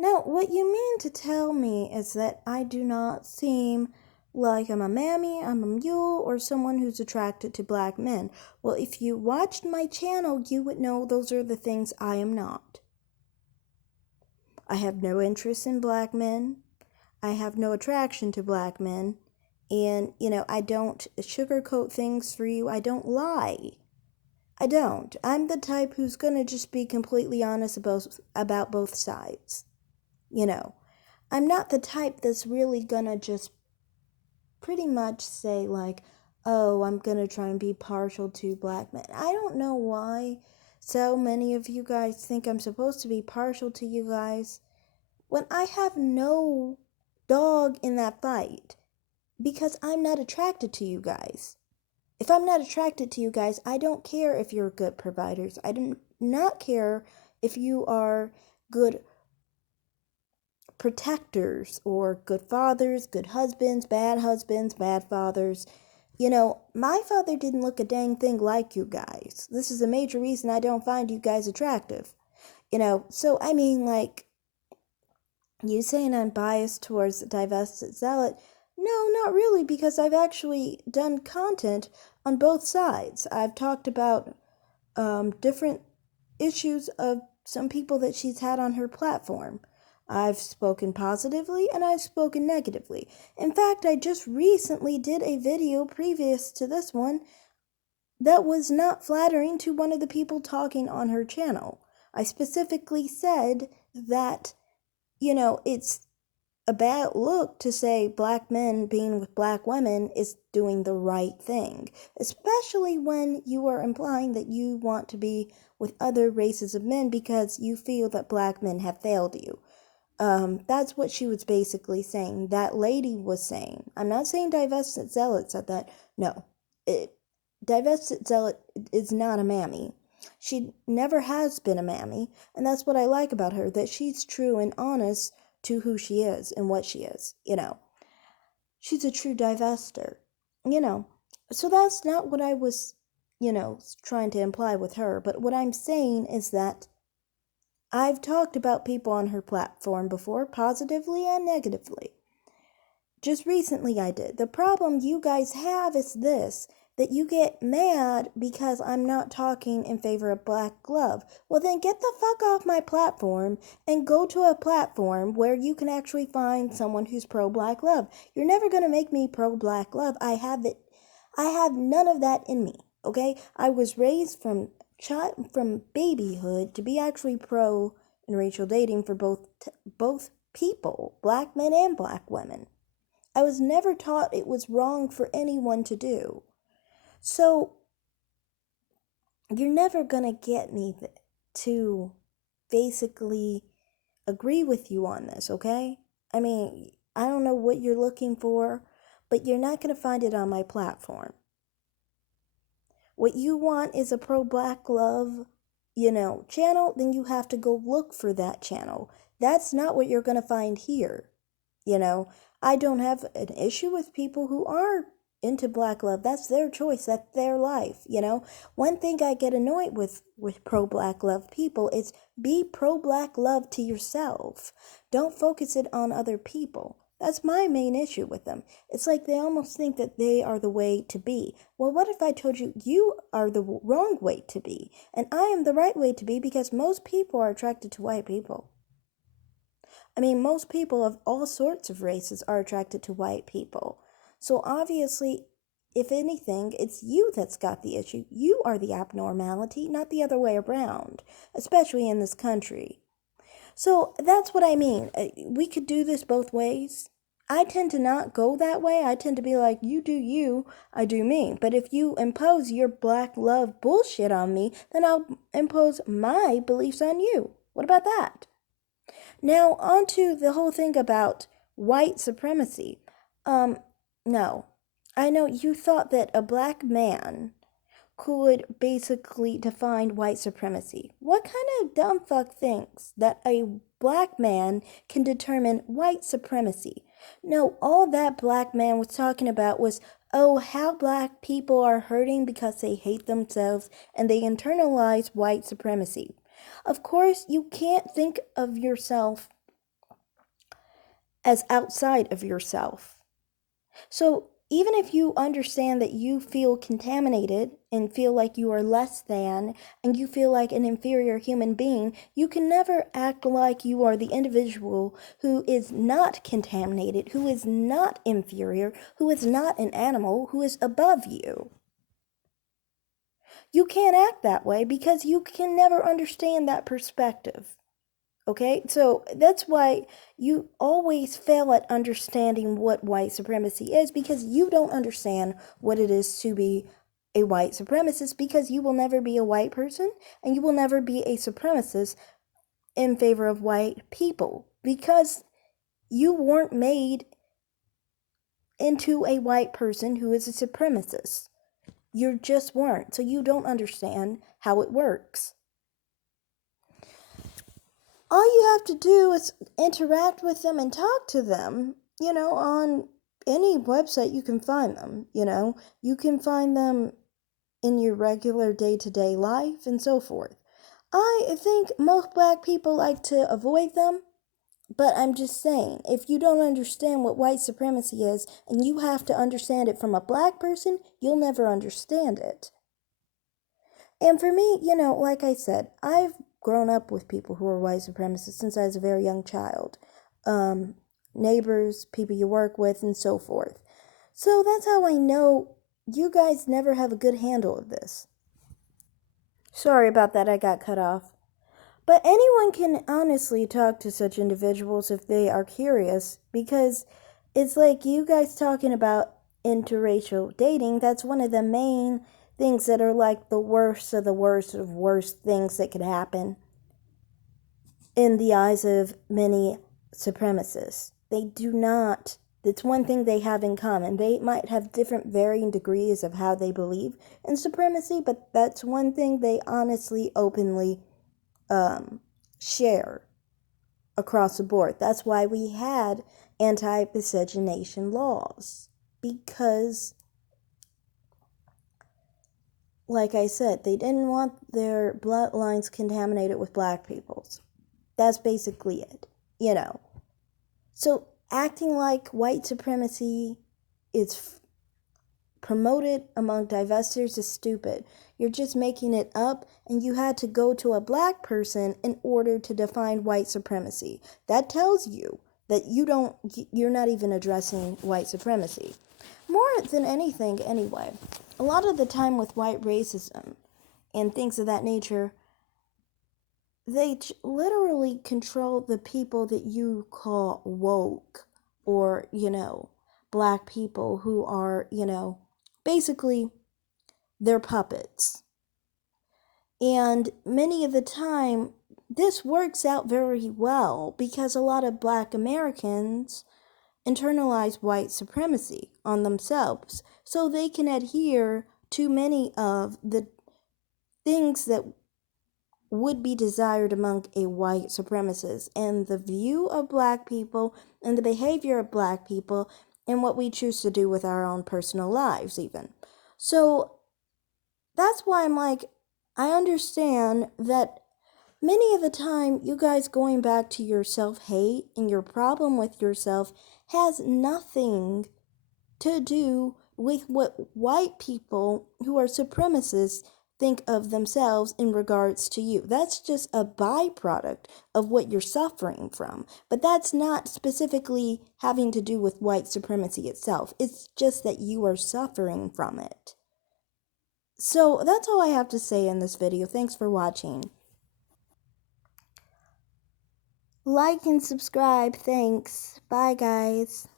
Now, what you mean to tell me is that I do not seem like I'm a mammy, I'm a mule, or someone who's attracted to black men. Well, if you watched my channel, you would know those are the things I am not. I have no interest in black men. I have no attraction to black men. And, I don't sugarcoat things for you. I don't lie. I don't. I'm the type who's gonna just be completely honest about both sides. You know, I'm not the type that's really gonna just pretty much say, like, oh, I'm gonna try and be partial to black men. I don't know why so many of you guys think I'm supposed to be partial to you guys when I have no dog in that fight because I'm not attracted to you guys. If I'm not attracted to you guys, I don't care if you're good providers. I do not care if you are good protectors or good fathers, good husbands, bad fathers. My father didn't look a dang thing like you guys. This is a major reason I don't find you guys attractive. So I mean, like, you saying I'm biased towards the divested zealot. No, not really, because I've actually done content on both sides. I've talked about different issues of some people that she's had on her platform. I've spoken positively and I've spoken negatively. In fact, I just recently did a video previous to this one that was not flattering to one of the people talking on her channel. I specifically said that, it's a bad look to say black men being with black women is doing the right thing, especially when you are implying that you want to be with other races of men because you feel that black men have failed you. That's what she was basically saying. That lady was saying. I'm not saying divested zealot said that. No, divested zealot is not a mammy. She never has been a mammy, and that's what I like about her, that she's true and honest to who she is and what she is. She's a true divester. You know, so that's not what I was, trying to imply with her. But what I'm saying is that I've talked about people on her platform before, positively and negatively. Just recently I did. The problem you guys have is this, that you get mad because I'm not talking in favor of black love. Well, then get the fuck off my platform and go to a platform where you can actually find someone who's pro black love. You're never going to make me pro black love. I have none of that in me, okay? I was raised from babyhood to be actually pro in racial dating for both people, black men and black women. I was never taught it was wrong for anyone to do. So, you're never gonna get me to basically agree with you on this, okay? I mean, I don't know what you're looking for, but you're not gonna find it on my platform. What you want is a pro black love, channel, then you have to go look for that channel. That's not what you're gonna find here. I don't have an issue with people who are into black love. That's their choice, that's their life. One thing I get annoyed with pro black love people is be pro black love to yourself. Don't focus it on other people. That's my main issue with them. It's like they almost think that they are the way to be. Well, what if I told you you are the wrong way to be and I am the right way to be, because most people are attracted to white people. I mean, most people of all sorts of races are attracted to white people. So obviously, if anything, it's you that's got the issue. You are the abnormality, not the other way around, especially in this country. So that's what I mean. We could do this both ways. I tend to not go that way. I tend to be like, you do you, I do me. But if you impose your black love bullshit on me, then I'll impose my beliefs on you. What about that? Now, on to the whole thing about white supremacy. No. I know you thought that a black man could basically define white supremacy. What kind of dumb fuck thinks that a black man can determine white supremacy? No, all that black man was talking about was, oh, how black people are hurting because they hate themselves and they internalize white supremacy. Of course, you can't think of yourself as outside of yourself. So even if you understand that you feel contaminated and feel like you are less than and you feel like an inferior human being, you can never act like you are the individual who is not contaminated, who is not inferior, who is not an animal, who is above you. You can't act that way because you can never understand that perspective. Okay, so that's why you always fail at understanding what white supremacy is, because you don't understand what it is to be a white supremacist, because you will never be a white person and you will never be a supremacist in favor of white people, because you weren't made into a white person who is a supremacist. You just weren't, so you don't understand how it works. All you have to do is interact with them and talk to them, on any website you can find them, You can find them in your regular day-to-day life and so forth. I think most black people like to avoid them, but I'm just saying, if you don't understand what white supremacy is and you have to understand it from a black person, you'll never understand it. And for me, like I said, I've grown up with people who are white supremacists since I was a very young child. Neighbors, people you work with, and so forth. So that's how I know you guys never have a good handle of this. Sorry about that, I got cut off. But anyone can honestly talk to such individuals if they are curious, because it's like you guys talking about interracial dating. That's one of the main things that are like the worst of the worst of worst things that could happen in the eyes of many supremacists. They do not, it's one thing they have in common. They might have different varying degrees of how they believe in supremacy, but that's one thing they honestly, openly share across the board. That's why we had anti-miscegenation laws, because like I said, they didn't want their bloodlines contaminated with black people's. That's basically it, So acting like white supremacy is promoted among divestors is stupid. You're just making it up, and you had to go to a black person in order to define white supremacy. That tells you that you're not even addressing white supremacy. More than anything, anyway, a lot of the time with white racism and things of that nature, they literally control the people that you call woke, or, black people who are, basically they're puppets. And many of the time, this works out very well because a lot of black Americans internalize white supremacy on themselves, so they can adhere to many of the things that would be desired among a white supremacist, and the view of black people and the behavior of black people and what we choose to do with our own personal lives even. So that's why I'm like, I understand that many of the time you guys going back to your self-hate and your problem with yourself has nothing to do with what white people who are supremacists think of themselves in regards to you. That's just a byproduct of what you're suffering from. But that's not specifically having to do with white supremacy itself. It's just that you are suffering from it. So that's all I have to say in this video. Thanks for watching. Like and subscribe. Thanks. Bye, guys.